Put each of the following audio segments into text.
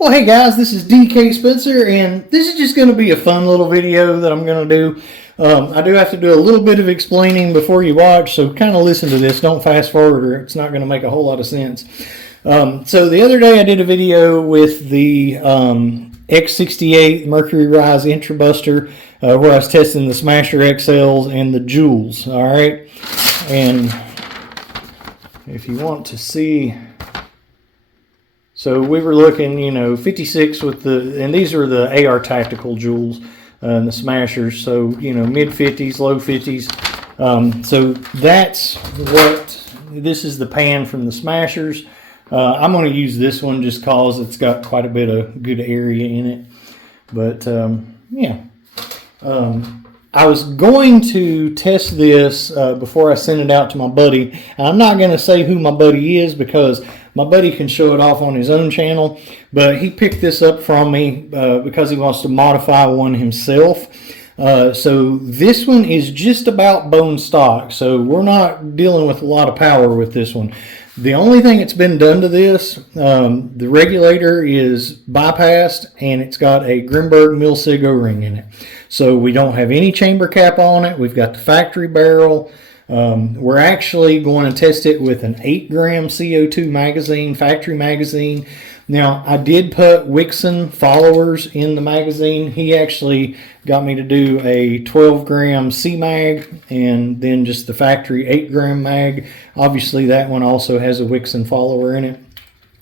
Well, hey guys, this is DK Spencer, and this is just going to be a fun little video that I'm going to do. I do have to do a little bit of explaining before you watch, so kind of listen to this. Don't fast forward or it's not going to make a whole lot of sense. So the other day I did a video with the X68 Mercury Rise Intrabuster where I was testing the Smasher XLs and the Joules, all right? And if you want to see... So we were looking, 56 with the, and these are the AR Tactical Joules and the Smashers. So, mid 50s, low 50s. So that's what, this is the pan from the Smashers. I'm going to use this one just cause it's got quite a bit of good area in it. But, yeah. I was going to test this before I sent it out to my buddy. And I'm not going to say who my buddy is because my buddy can show it off on his own channel. But he picked this up from me because he wants to modify one himself. So this one is just about bone stock. So we're not dealing with a lot of power with this one. The only thing that's been done to this, the regulator is bypassed and it's got a Grimberg Milsig O-ring in it. So we don't have any chamber cap on it. We've got the factory barrel. We're actually going to test it with an 8-gram CO2 magazine, factory magazine. Now, I did put Wixon followers in the magazine. He actually got me to do a 12-gram C-mag and then just the factory 8-gram mag. Obviously, that one also has a Wixon follower in it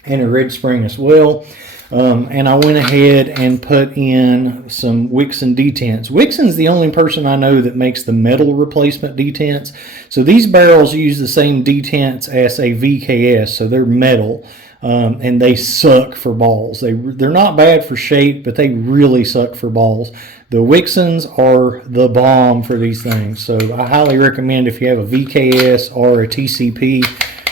and a red spring as well. And I went ahead and put in some Wixon detents. Wixon's the only person I know that makes the metal replacement detents. So these barrels use the same detents as a VKS, so they're metal. And they suck for balls. They're not bad for shape, but they really suck for balls. The Wixons are the bomb for these things. So I highly recommend if you have a VKS or a TCP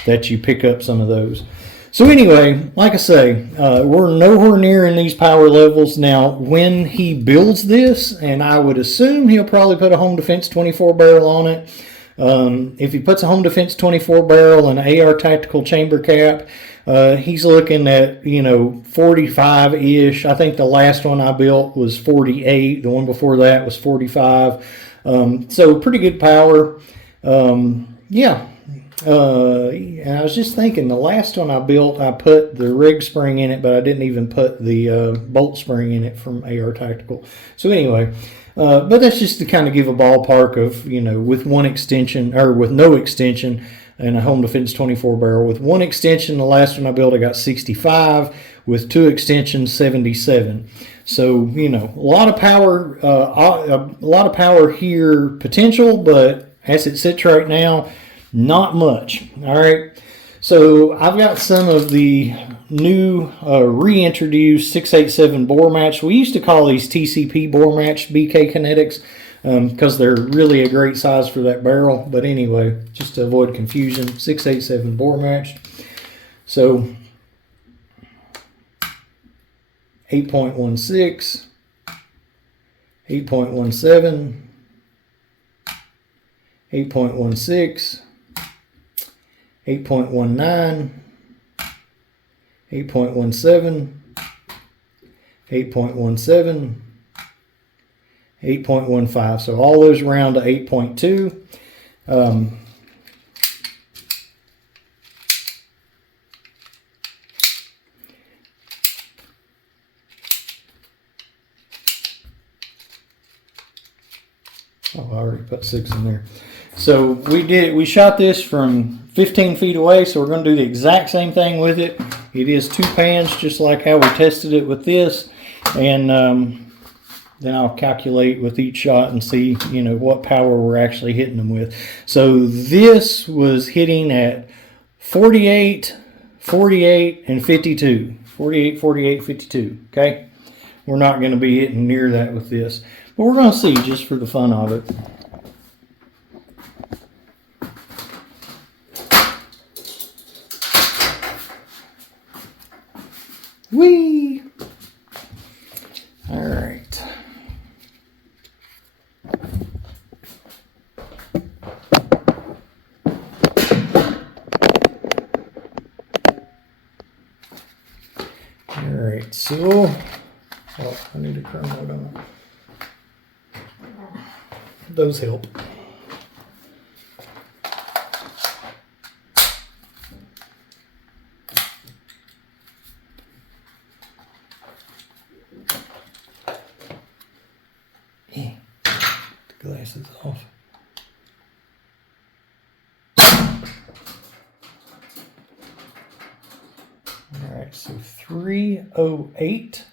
that you pick up some of those. So anyway, like I say, we're nowhere near in these power levels. Now, when he builds this, and I would assume he'll probably put a Home Defense 24 barrel on it. If he puts a Home Defense 24 barrel and an AR Tactical chamber cap, he's looking at, 45-ish. I think the last one I built was 48. The one before that was 45. So pretty good power. Yeah. And I was just thinking, the last one I built, I put the rig spring in it, but I didn't even put the bolt spring in it from AR Tactical. So anyway, but that's just to kind of give a ballpark of, with one extension, or with no extension, and a Home Defense 24 barrel. With one extension, the last one I built, I got 65. With two extensions, 77. So, a lot of power, here potential, but as it sits right now, not much. All right. So I've got some of the new reintroduced 687 bore match. We used to call these TCP bore match BK Kinetics because they're really a great size for that barrel. But anyway, just to avoid confusion, 687 bore matched. So 8.16, 8.17, 8.16, 8.19, 8.17, 8.17, 8.15. So all those round to 8.2. I already put 6 in there. So we shot this from 15 feet away, so we're going to do the exact same thing with it. It is 2 pans, just like how we tested it with this. And then I'll calculate with each shot and see, what power we're actually hitting them with. So this was hitting at 48, 48, and 52. 48, 48, 52, okay? We're not going to be hitting near that with this. But we're going to see just for the fun of it. Whee! All right. All right. so oh, I need a chrome mode on it. Those help. Yeah. The glasses off. All right, so 308.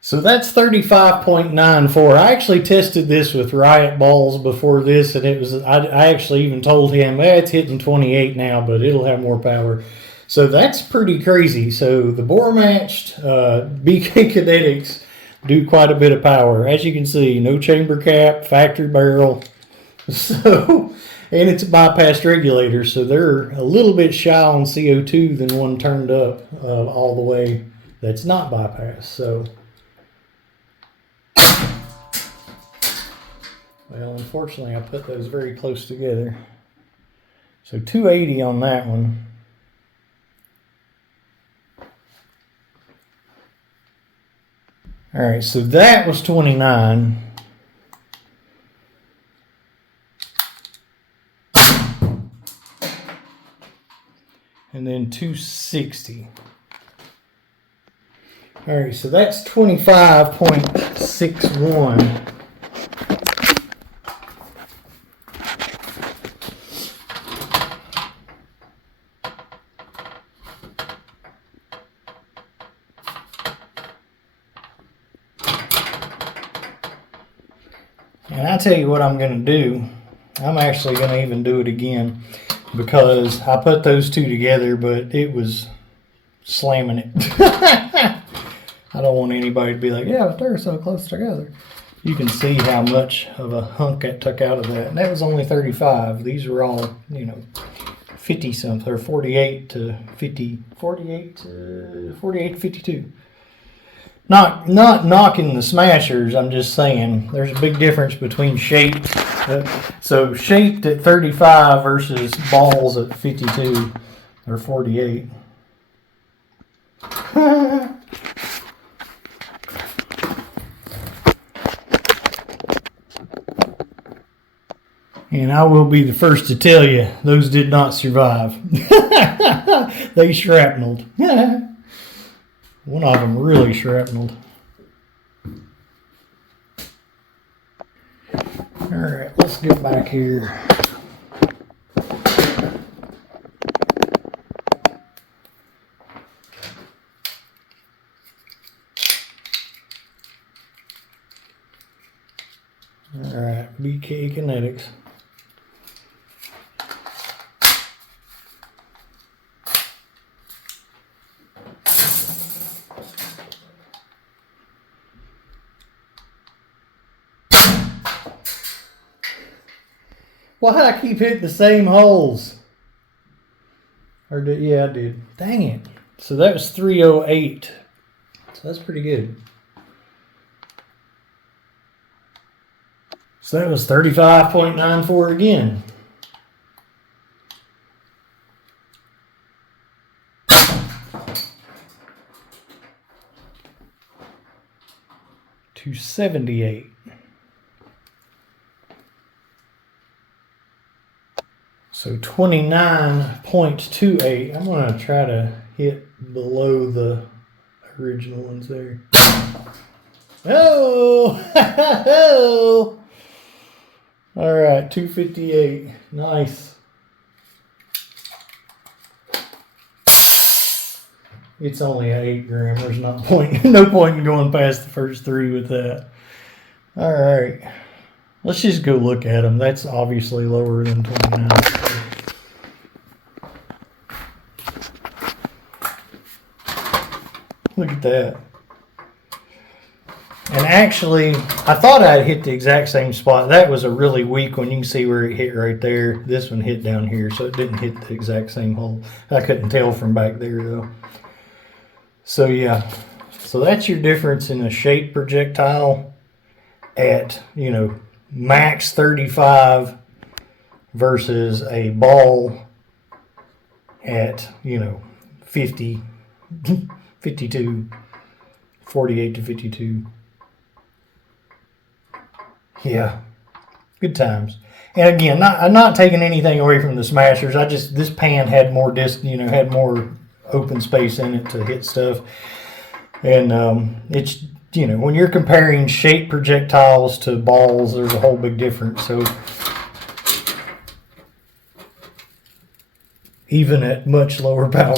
So that's 35.94. I actually tested this with Riot balls before this, and it was I actually even told him, it's hitting 28 now, but it'll have more power. So that's pretty crazy. So the bore matched BK Kinetics do quite a bit of power. As you can see, no chamber cap, factory barrel. So, and it's a bypassed regulator, so they're a little bit shy on CO2 than one turned up all the way that's not bypassed. So, well, unfortunately, I put those very close together. So 280 on that one. All right, so that was 29. And then 260. All right, so that's 25.61. And I tell you what I'm going to do. I'm actually going to even do it again because I put those two together, but it was slamming it. I don't want anybody to be like, yeah, but they're so close together. You can see how much of a hunk I took out of that. And that was only 35. These were all, 50 something, or 48 to 50, 48 to 52. Not knocking the smashers, I'm just saying there's a big difference between shaped. So shaped at 35 versus balls at 52 or 48. And I will be the first to tell you, those did not survive. They shrapneled. One of them really shrapneled. All right, let's get back here. All right, BK Kinetics. Why did I keep hitting the same holes? Or yeah, I did. Dang it. So that was 308. So that's pretty good. So that was 35.94 again. $278. So 29.28. I'm going to try to hit below the original ones there. Oh! All right, 258. Nice. It's only an 8 gram. There's no point in going past the first three with that. All right. Let's just go look at them. That's obviously lower than 29. Look at that. And actually, I thought I'd hit the exact same spot. That was a really weak one. You can see where it hit right there. This one hit down here, so it didn't hit the exact same hole. I couldn't tell from back there, though. So, yeah. So that's your difference in a shaped projectile at, max 35 versus a ball at, 50, 52, 48 to 52. Yeah, good times. And again, I'm not taking anything away from the Smashers. This pan had more had more open space in it to hit stuff. And it's, when you're comparing shape projectiles to balls, there's a whole big difference. So even at much lower power.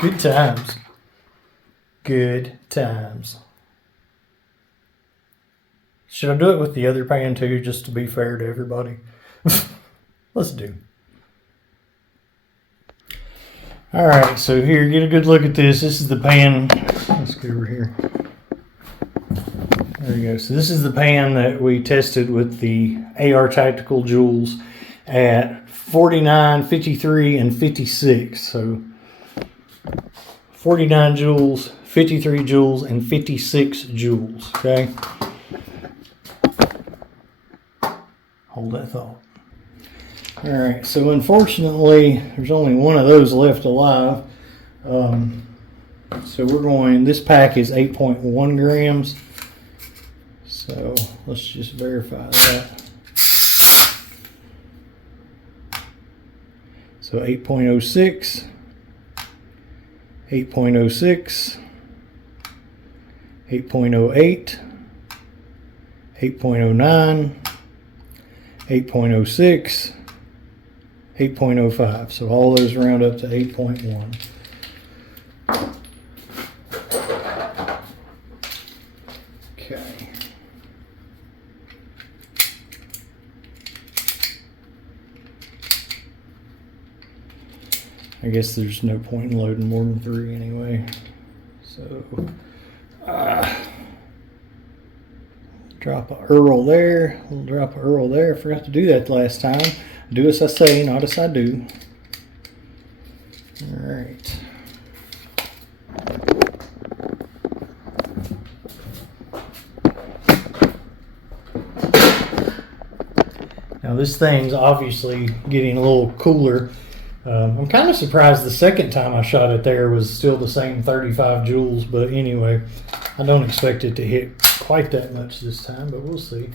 Good times. Good times. Should I do it with the other pan too, just to be fair to everybody? Let's do. All right, so here, get a good look at this. This is the pan. Let's go over here. There you go. So this is the pan that we tested with the AR Tactical Joules at 49, 53, and 56. So 49 joules, 53 joules, and 56 joules. Okay. Hold that thought. All right, so unfortunately, there's only one of those left alive. So this pack is 8.1 grams. So let's just verify that. So 8.06, 8.06, 8.08, 8.09, 8.06, 8.05. So all those round up to 8.1. Okay. I guess there's no point in loading more than 3 anyway. So drop a Earl there, we'll drop a Earl there. I forgot to do that last time. Do as I say, not as I do. All right. Now this thing's obviously getting a little cooler. I'm kind of surprised the second time I shot it there was still the same 35 joules, but anyway, I don't expect it to hit quite that much this time, but we'll see.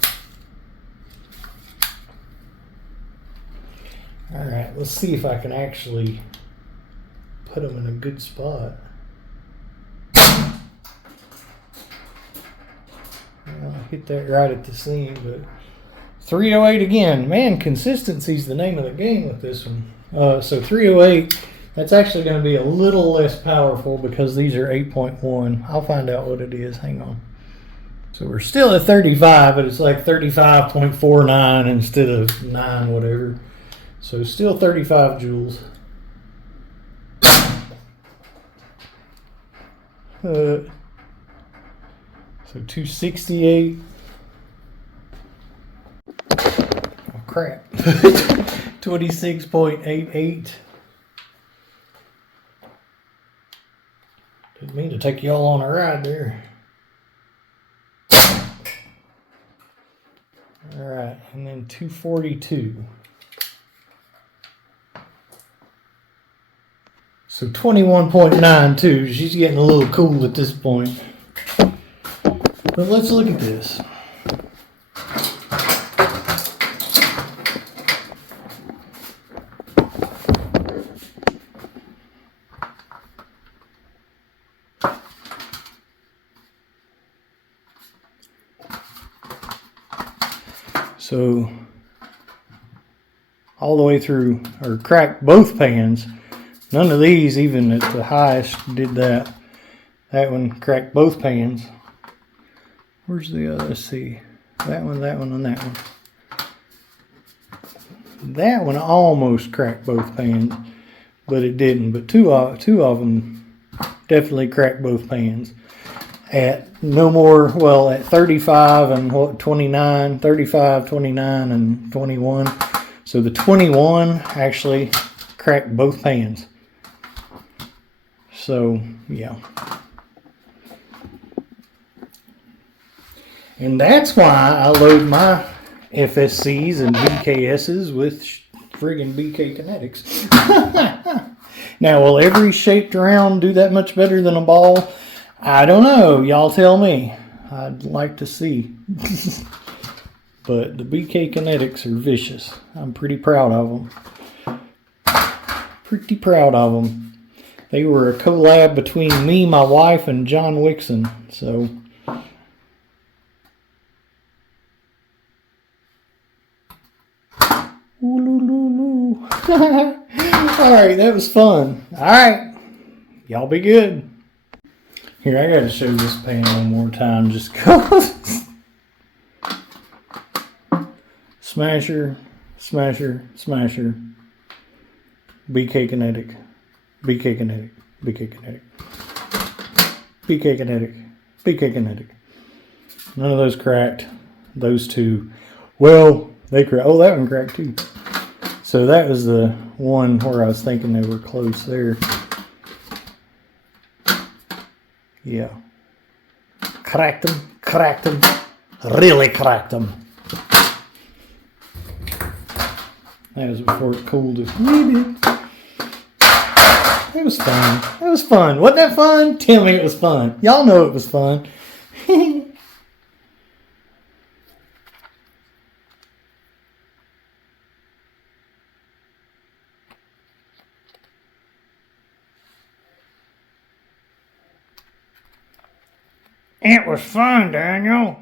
All right, let's see if I can actually put them in a good spot. I'll hit that right at the seam, but 308 again. Man, consistency's the name of the game with this one. So 308, that's actually going to be a little less powerful because these are 8.1. I'll find out what it is. Hang on. So we're still at 35, but it's like 35.49 instead of 9, whatever. So still 35 joules. So 268. Oh crap. 26.88. Didn't mean to take y'all on a ride there. All right, and then 242. So 21.92. She's getting a little cool at this point. But let's look at this. So all the way through, or cracked both pans. None of these, even at the highest, did that. That one cracked both pans. Where's the other? Let's see. That one, and that one. That one almost cracked both pans, but it didn't. But two of them definitely cracked both pans. At no more, well, at 35 and 29, 35, 29, and 21. So the 21 actually cracked both pans. So, yeah. And that's why I load my FSCs and BKSs with friggin' BK Kinetics. Now, will every shaped round do that much better than a ball? I don't know. Y'all tell me. I'd like to see. But the BK Kinetics are vicious. I'm pretty proud of them. Pretty proud of them. They were a collab between me, my wife, and John Wixon. So, alright, that was fun. Alright, y'all be good. Here, I gotta show this pan one more time just cause. Smasher, smasher, smasher. BK Kinetic. BK Kinetic. BK Kinetic. BK Kinetic. BK Kinetic. None of those cracked. Those two, well, they cracked. Oh, that one cracked too. So that was the one where I was thinking they were close there. Yeah. Cracked them, really cracked them. That was before it cooled a wee bit. It was fun. It was fun. Wasn't that fun? Tell me it was fun. Y'all know it was fun. It was fun, Daniel.